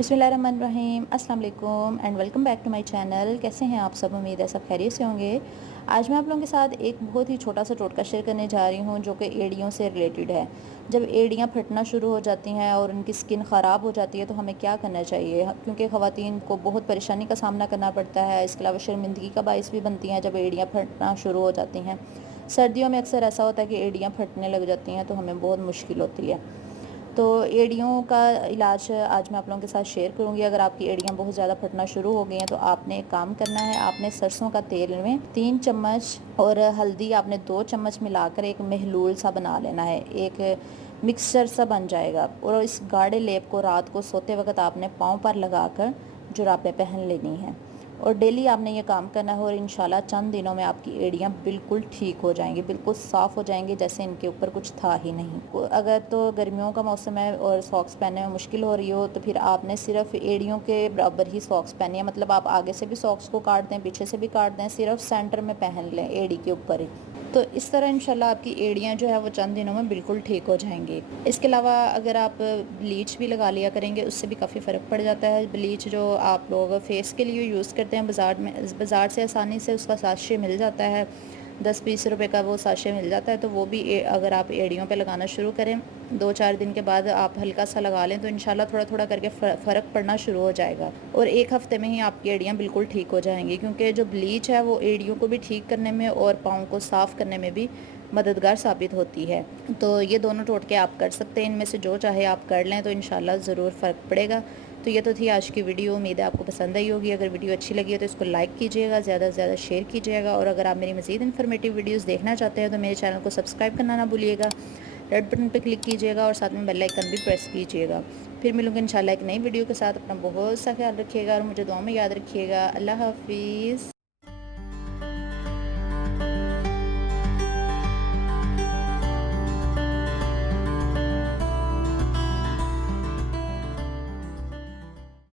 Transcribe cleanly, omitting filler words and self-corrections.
बिस्मिल्लाहिर्रहमानिर्रहीम अस्सलाम वालेकुम and welcome back to my channel. कैसे हैं आप सब? उम्मीद है सब खैरियत से होंगे। आज मैं आप लोगों के साथ एक बहुत ही छोटा सा टोटका शेयर करने जा रही हूं जो कि एड़ियों से रिलेटेड है। जब एड़ियां फटना शुरू हो जाती हैं और उनकी स्किन ख़राब हो जाती है तो हमें क्या करना चाहिए, क्योंकि ख़वातीन को बहुत परेशानी का सामना करना पड़ता है। इसके अलावा शर्मिंदगी का बाइस भी बनती हैं जब एड़ियाँ फटना शुरू हो जाती हैं। सर्दियों में अक्सर ऐसा होता है कि एड़ियाँ फटने लग जाती हैं तो हमें बहुत मुश्किल होती है। तो एड़ियों का इलाज आज मैं आप लोगों के साथ शेयर करूंगी। अगर आपकी एड़ियाँ बहुत ज़्यादा फटना शुरू हो गई हैं तो आपने एक काम करना है, आपने सरसों का तेल में 3 चम्मच और हल्दी आपने 2 चम्मच मिलाकर एक महलूल सा बना लेना है। एक मिक्सचर सा बन जाएगा और इस गाढ़े लेप को रात को सोते वक्त आपने पाँव पर लगाकर जुराबें पहन लेनी हैं और डेली आपने ये काम करना है और इंशाल्लाह चंद दिनों में आपकी एड़ियाँ बिल्कुल ठीक हो जाएंगी, बिल्कुल साफ़ हो जाएंगी जैसे इनके ऊपर कुछ था ही नहीं। अगर तो गर्मियों का मौसम है और सॉक्स पहनने में मुश्किल हो रही हो तो फिर आपने सिर्फ एड़ियों के बराबर ही सॉक्स पहने हैं। मतलब आप आगे से भी सॉक्स को काट दें, पीछे से भी काट दें, सिर्फ सेंटर में पहन लें एड़ी के ऊपर ही। तो इस तरह इंशाल्लाह आपकी एड़ियाँ जो है वो चंद दिनों में बिल्कुल ठीक हो जाएंगी। इसके अलावा अगर आप ब्लीच भी लगा लिया करेंगे उससे भी काफ़ी फ़र्क पड़ जाता है। ब्लीच जो आप लोग फेस के लिए यूज़ करते हैं बाज़ार से आसानी से उसका साशे मिल जाता है, 10-20 रुपए का वो साशे मिल जाता है। तो वो भी अगर आप एड़ियों पे लगाना शुरू करें 2-4 दिन के बाद आप हल्का सा लगा लें तो इंशाल्लाह थोड़ा थोड़ा करके फ़र्क पड़ना शुरू हो जाएगा और एक हफ़्ते में ही आपकी एड़ियाँ बिल्कुल ठीक हो जाएंगी। क्योंकि जो ब्लीच है वो एड़ियों को भी ठीक करने में और पाँव को साफ़ करने में भी मददगार साबित होती है। तो ये दोनों टोटके आप कर सकते हैं, इनमें से जो चाहे आप कर लें तो इंशाल्लाह ज़रूर फ़र्क पड़ेगा। तो ये तो थी आज की वीडियो, उम्मीद है आपको पसंद आई होगी। अगर वीडियो अच्छी लगी हो तो इसको लाइक कीजिएगा, ज़्यादा से ज़्यादा शेयर कीजिएगा और अगर आप मेरी मज़ीद इन्फॉर्मेटिव वीडियोस देखना चाहते हैं तो मेरे चैनल को सब्सक्राइब करना ना भूलिएगा। रेड बटन पर क्लिक कीजिएगा और साथ में बेल आइकन भी प्रेस कीजिएगा। फिर मिलूँगी इंशाल्लाह एक नई वीडियो के साथ। अपना बहुत सा ख्याल रखिएगा और मुझे दुआ में याद रखिएगा। अल्लाह हाफिज़।